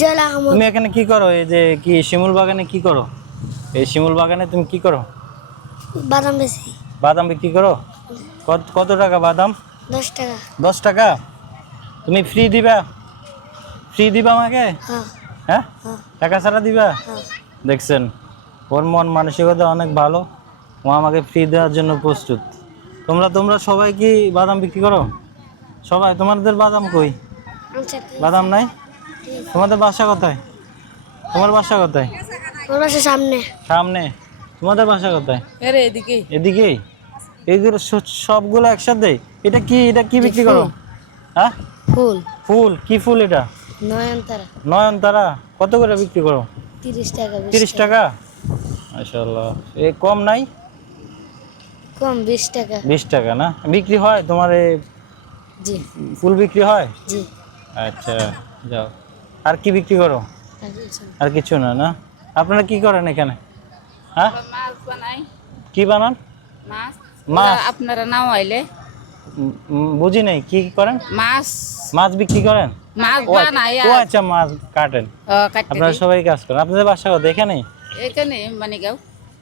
জেলা আহমদ। তুমি এখানে কি করো? এই যে কি শিমুল বাগানে কি করো? এই শিমুল বাগানে তুমি কি করো? বাদাম বেশি। বাদাম বিক্রি করো? কত কত টাকা বাদাম? 10 টাকা। 10 টাকা। তুমি ফ্রি দিবা? ফ্রি দিবা আমাকে? হ্যাঁ হ্যাঁ, হ্যাঁ টাকা ছাড়া দিবা? হ্যাঁ। দেখছেন, ওর মন মানসিকতা অনেক ভালো, ও আমাকে ফ্রি দেওয়ার জন্য প্রস্তুত। তোমরা তোমরা সবাই কি বাদাম বিক্রি করো? সবাই? তোমাদের বাদাম কই? আচ্ছা, বাদাম নাই? তোমাদের বাসা কোথায়? তোমার বাসা কোথায়? ওর বাসার সামনে। সামনে। তোমাদের বাসা কোথায়? আরে এদিকে এদিকেই? এইগুলো সবগুলো একসাথে? এটা কি, এটা কি বিক্রি করো? ফুল। হ্যাঁ, ফুল ফুল। কি ফুল এটা? নয়নতারা। নয়নতারা। কত করে বিক্রি করো? 30 টাকা। 30 টাকা। মাশাআল্লাহ, এ কম নাই? কম 20 টাকা। 20 টাকা না? বিক্রি হয় তোমার এই জি ফুল বিক্রি হয়? জি। আচ্ছা, যাও। আর কি বিক্রি করো? আর কিছু না। আর কিছু না? না, আপনারা কি করেন এখানে? হ্যাঁ, মাছ বানাই। কি বানান? মাছ মাছ? আপনারা নাও আইলে বুঝি নাই, কি করেন? মাছ মাছ বিক্রি করেন? মাছ ও বানাই ও আচ্ছা, মাছ কাটেন। কাটতে আপনারা সবাই কাজ করেন। আপনাদের বাসা কোথায়? এখানে? এখানে মানে গাও